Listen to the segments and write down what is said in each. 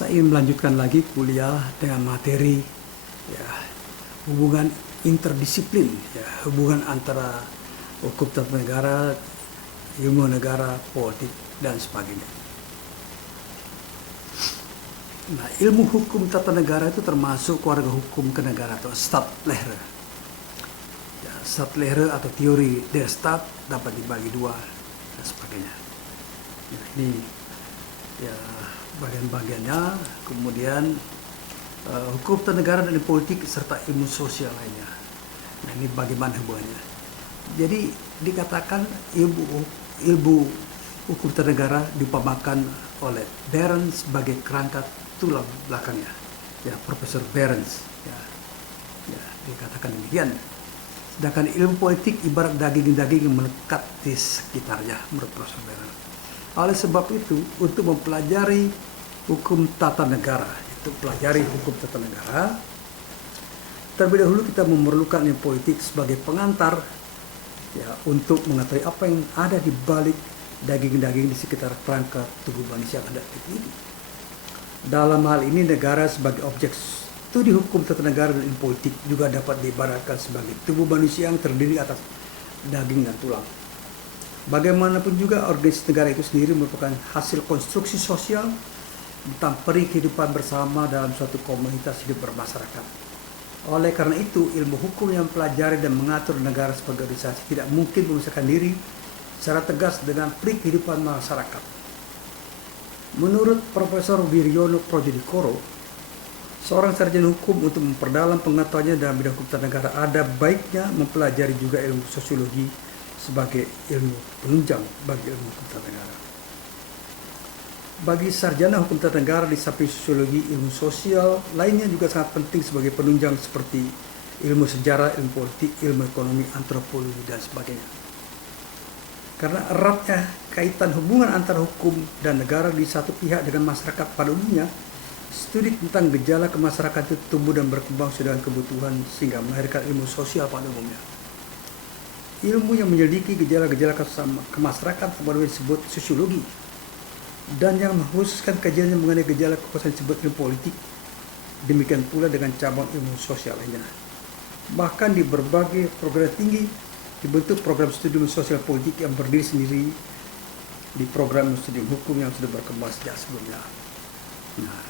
Saya ingin melanjutkan lagi kuliah dengan materi ya, hubungan interdisiplin, ya, hubungan antara hukum tata negara, ilmu negara, politik, dan sebagainya. Nah, ilmu hukum tata negara itu termasuk keluarga hukum kenegaraan atau Stadtlehre. Ya, Stadtlehre atau teori der Staat dapat dibagi dua dan sebagainya. Nah, ini ya bagian-bagiannya, kemudian hukum tata negara dan politik serta ilmu sosial lainnya. Nah, ini bagaimana hubungannya. Jadi dikatakan ilmu hukum tata negara diupamakan oleh Behrens sebagai kerangka tulang belakangnya, ya, Profesor Behrens, ya dikatakan demikian. Sedangkan ilmu politik ibarat daging-daging yang melekat di sekitarnya, menurut Profesor Behrens. Oleh sebab itu, untuk mempelajari hukum tata negara, terlebih dahulu kita memerlukan ilmu politik sebagai pengantar, ya, untuk mengetahui apa yang ada di balik daging-daging di sekitar kerangka tubuh manusia yang ada ini. Dalam hal ini, negara sebagai objek studi hukum tata negara dan ilmu politik juga dapat diibaratkan sebagai tubuh manusia yang terdiri atas daging dan tulang. Bagaimanapun juga, organisasi negara itu sendiri merupakan hasil konstruksi sosial tentang peri kehidupan bersama dalam suatu komunitas hidup bermasyarakat. Oleh karena itu, ilmu hukum yang mempelajari dan mengatur negara sebagai organisasi tidak mungkin memisahkan diri secara tegas dengan peri kehidupan masyarakat. Menurut Profesor Wiryono Projodikoro, seorang sarjana hukum, untuk memperdalam pengetahuannya dalam bidang hukum tata negara, ada baiknya mempelajari juga ilmu sosiologi sebagai ilmu penunjang bagi ilmu hukum tata negara. Bagi sarjana hukum tata negara, di samping sosiologi, ilmu sosial lainnya juga sangat penting sebagai penunjang seperti ilmu sejarah, ilmu politik, ilmu ekonomi, antropologi, dan sebagainya. Karena eratnya kaitan hubungan antara hukum dan negara di satu pihak dengan masyarakat pada umumnya, studi tentang gejala kemasyarakatan itu tumbuh dan berkembang sesuai dengan kebutuhan sehingga melahirkan ilmu sosial pada umumnya. Ilmu yang menyelidiki gejala-gejala kemasyarakatan pada umumnya disebut sosiologi, dan yang mengkhususkan kajiannya mengenai gejala kekuasaan disebut ilmu politik. Demikian pula dengan cabang ilmu sosial lainnya. Bahkan di berbagai program tinggi dibentuk program studi sosial politik yang berdiri sendiri di program studi hukum yang sudah berkembang sejak sebelumnya. Nah,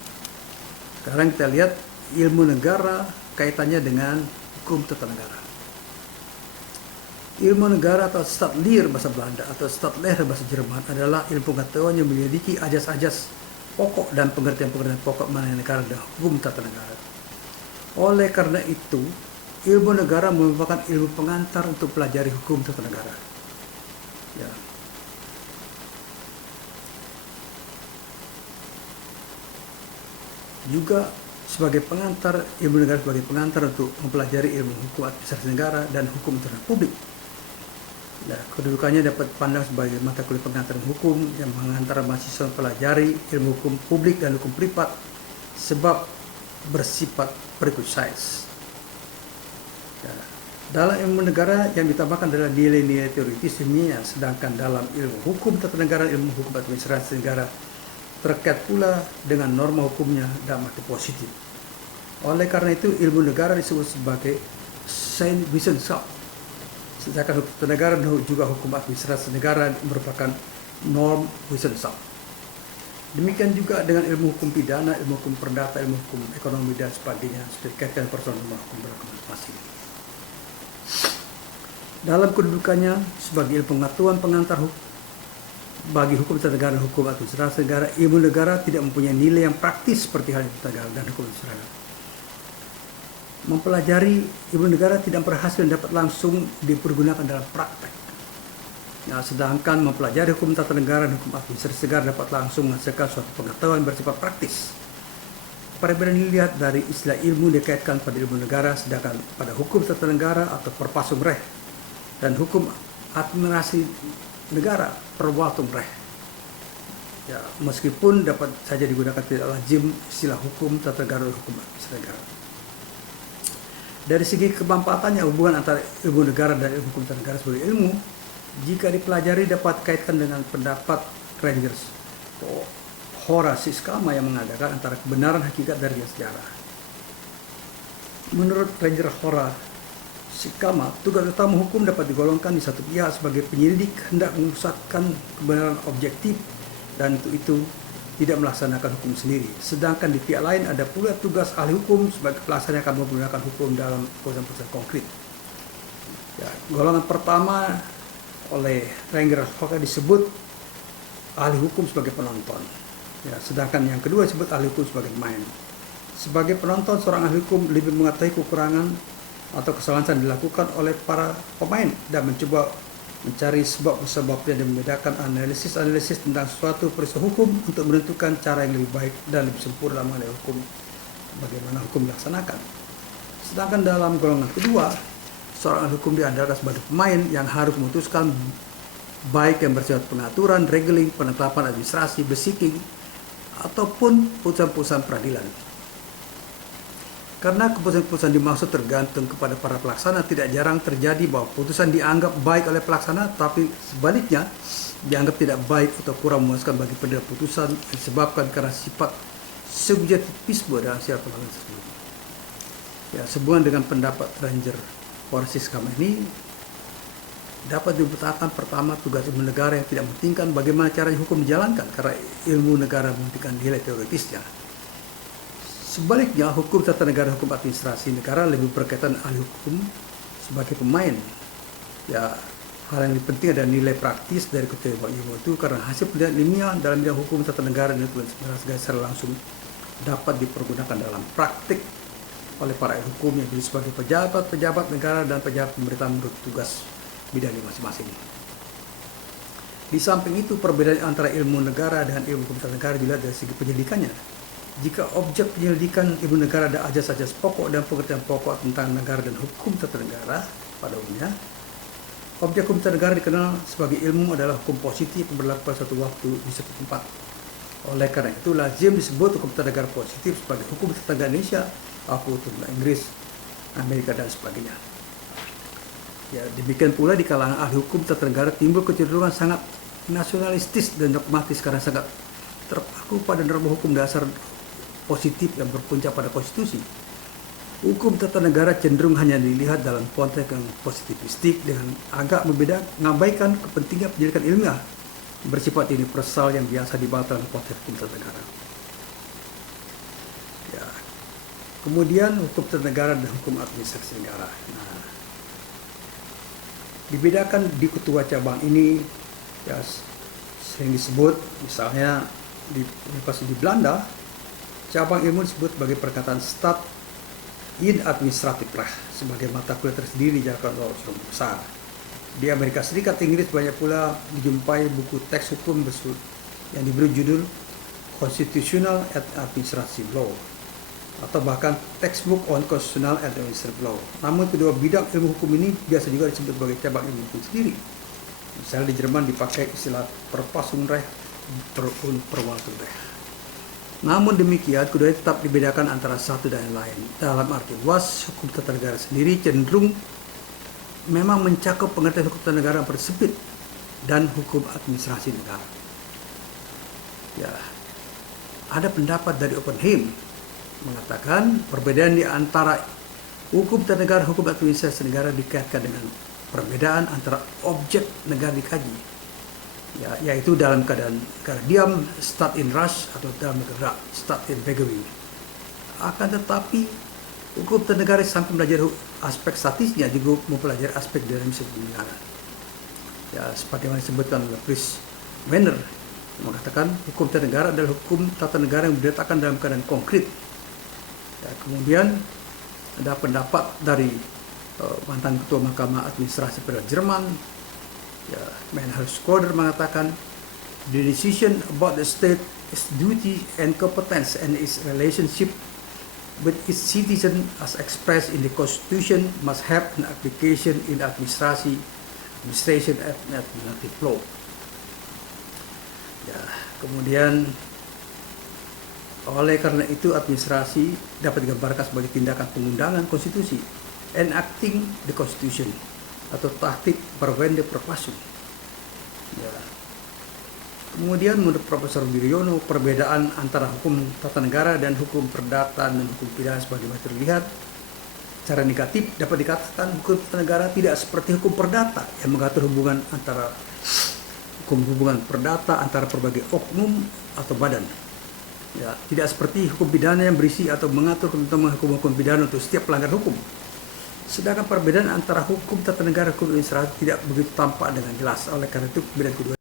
sekarang kita lihat ilmu negara kaitannya dengan hukum tata negara. Ilmu negara atau Stadtleer bahasa Belanda atau Stadtlehre bahasa Jerman adalah ilmu pengetahuan yang menyelidiki ajas-ajas pokok dan pengertian-pengertian pokok mengenai negara dan hukum tata negara. Oleh karena itu, ilmu negara merupakan ilmu pengantar untuk pelajari hukum tata negara. Ya. Juga sebagai pengantar, ilmu negara sebagai pengantar untuk mempelajari ilmu hukum administrasi negara dan hukum internal publik. Nah, kedudukannya dapat dipandang sebagai mata kuliah pengantar hukum yang mengantar mahasiswa mempelajari ilmu hukum publik dan hukum privat sebab bersifat precise. Ya. Dalam ilmu negara yang ditambahkan adalah nilai-nilai teoritis ilmiah, sedangkan dalam ilmu hukum tata negara, ilmu hukum administrasi negara terkait pula dengan norma hukumnya dalam arti positif. Oleh karena itu, ilmu negara disebut sebagai Seinwissenschaft. Sedangkan hukum tata negara dan juga hukum administrasi negara merupakan Normwissenschaft. Demikian juga dengan ilmu hukum pidana, ilmu hukum perdata, ilmu hukum ekonomi, dan sebagainya, sudah dikaitkan persoalan hukum berkemasing. Dalam kedudukannya sebagai ilmu pengetahuan pengantar bagi hukum tata negara dan hukum administrasi negara, ilmu negara tidak mempunyai nilai yang praktis seperti halnya hukum tata negara dan hukum administrasi negara. Mempelajari ilmu negara tidak berhasil dapat langsung dipergunakan dalam praktek. Nah, sedangkan mempelajari hukum tata negara dan hukum administrasi negara dapat langsung menghasilkan suatu pengetahuan bersifat praktis. Perbedaan ini dilihat dari istilah ilmu dikaitkan pada ilmu negara, sedangkan pada hukum tata negara atau Verfassung Recht dan hukum administrasi negara Verwaltung Recht. Ya, meskipun dapat saja digunakan tidak lazim istilah hukum tata negara dan hukum administrasi negara. Dari segi kemanfaatannya, hubungan antara ilmu negara dan ilmu hukum tata negara sebagai ilmu, jika dipelajari dapat kaitkan dengan pendapat Rangers Horace Siskama yang mengadakan antara kebenaran hakikat dari sejarah. Menurut Ranger Horace Siskama, tugas utama hukum dapat digolongkan di satu pihak sebagai penyelidik hendak memusatkan kebenaran objektif dan untuk itu tidak melaksanakan hukum sendiri. Sedangkan di pihak lain ada pula tugas ahli hukum sebagai pelaksana yang akan menggunakan hukum dalam putusan-putusan konkret. Ya, golongan pertama oleh Ranger Horace disebut ahli hukum sebagai penonton. Ya, sedangkan yang kedua disebut ahli hukum sebagai pemain. Sebagai penonton, seorang ahli hukum lebih mengetahui kekurangan atau kesalahan yang dilakukan oleh para pemain dan mencoba mencari sebab-sebabnya dan membedakan analisis-analisis tentang suatu peristiwa hukum untuk menentukan cara yang lebih baik dan lebih sempurna mengenai hukum, bagaimana hukum dilaksanakan. Sedangkan dalam golongan kedua, seorang ahli hukum diandalkan sebagai pemain yang harus memutuskan baik yang bersifat pengaturan, reguling, penetapan administrasi, besiking, ataupun putusan-putusan peradilan. Karena keputusan-keputusan dimaksud tergantung kepada para pelaksana, tidak jarang terjadi bahwa putusan dianggap baik oleh pelaksana, tapi sebaliknya dianggap tidak baik atau kurang memuaskan bagi penerima putusan disebabkan karena sifat subjektivisme dalam setiap putusan tersebut. Ya, sehubungan dengan pendapat Ranger Horace Siskama ini dapat diberitakan pertama tugas ilmu negara yang tidak mementingkan bagaimana caranya hukum dijalankan karena ilmu negara mementingkan nilai teoritisnya. Sebaliknya, hukum tata negara, hukum administrasi negara lebih berkaitan ahli hukum sebagai pemain. Ya, hal yang lebih penting adalah nilai praktis dari keterangan ilmu itu karena hasil penelitian ilmiah dalam bidang hukum tata negara dan hukum administrasi secara langsung dapat dipergunakan dalam praktik oleh para ahli hukum yang dipilih sebagai pejabat negara dan pejabat pemerintahan menurut tugas bidangnya masing-masing. Di samping itu, perbedaan antara ilmu negara dan ilmu hukum tata negara dilihat dari segi penyelidikannya. Jika objek penyelidikan ilmu negara ada ajas-ajas pokok dan pengertian pokok tentang negara dan hukum tata negara pada umumnya, objek hukum tata negara dikenal sebagai ilmu adalah hukum positif yang berlaku pada suatu waktu di suatu tempat. Oleh karena itu, lazim disebut hukum tata negara positif sebagai hukum tata negara Indonesia, hukum Inggris, Amerika, dan sebagainya. Ya, demikian pula di kalangan ahli hukum tata negara timbul kecenderungan sangat nasionalistis dan dogmatis karena sangat terpaku pada norma hukum dasar positif yang berpuncak pada konstitusi. Hukum tata negara cenderung hanya dilihat dalam konteks yang positivistik dengan agak mengabaikan kepentingan penyelidikan ilmiah bersifat universal yang biasa dibahas dalam konteks hukum tata negara. Ya. Kemudian hukum tata negara dan hukum administrasi negara. Nah, dibedakan di ketua cabang ini ya sering disebut misalnya di Universitas di Belanda, cabang ilmu disebut sebagai perkataan Staat in Administrativrecht sebagai mata kuliah tersendiri dijalankan oleh seorang besar. Di Amerika Serikat, Inggris banyak pula dijumpai buku teks hukum yang diberi judul Constitutional and Administrative Law atau bahkan Textbook on Constitutional and Administrative Law. Namun kedua bidang ilmu hukum ini biasa juga disebut sebagai cabang ilmu hukum sendiri. Misalnya di Jerman dipakai istilah Verfassungsrecht und Verwaltungsrecht. Namun demikian, keduanya tetap dibedakan antara satu dan lain. Dalam arti luas, hukum tata negara sendiri cenderung memang mencakup pengertian hukum tata negara yang bersempit dan hukum administrasi negara. Ya, ada pendapat dari Oppenheim mengatakan perbedaan di antara hukum tata negara dan hukum administrasi negara dikaitkan dengan perbedaan antara objek negara dikaji. Ya, yaitu dalam keadaan negara diam, Staat in Rush, atau dalam negara Staat in Beguine. Akan tetapi, hukum tata negara sampai belajar aspek statistiknya juga mempelajari aspek dinamis negara. Ya, sebagaimana disebutkan oleh Chris Wenner, mengatakan hukum tata negara adalah hukum tata negara yang diletakkan dalam keadaan konkret. Ya, kemudian ada pendapat dari mantan ketua Mahkamah Administrasi Federal Jerman, ya, Meinhard Skoder mengatakan the decision about the state, its duty and competence and its relationship with its citizen as expressed in the Constitution must have an application in administration and administrative law. Ya, kemudian oleh karena itu administrasi dapat digambarkan sebagai tindakan pengundangan konstitusi, enacting the Constitution, atau taktik perwende perpasu. Ya. Kemudian menurut Profesor Wiryono, perbedaan antara hukum tata negara dan hukum perdata dan hukum pidana sebagaimana terlihat secara negatif dapat dikatakan hukum tata negara tidak seperti hukum perdata yang mengatur hubungan perdata antara berbagai oknum atau badan. Ya, tidak seperti hukum pidana yang berisi atau mengatur tentang hukum pidana untuk setiap pelanggar hukum. Sedangkan perbedaan antara hukum tata negara dan hukum administratif tidak begitu tampak dengan jelas. Oleh karena itu, perbedaan kedua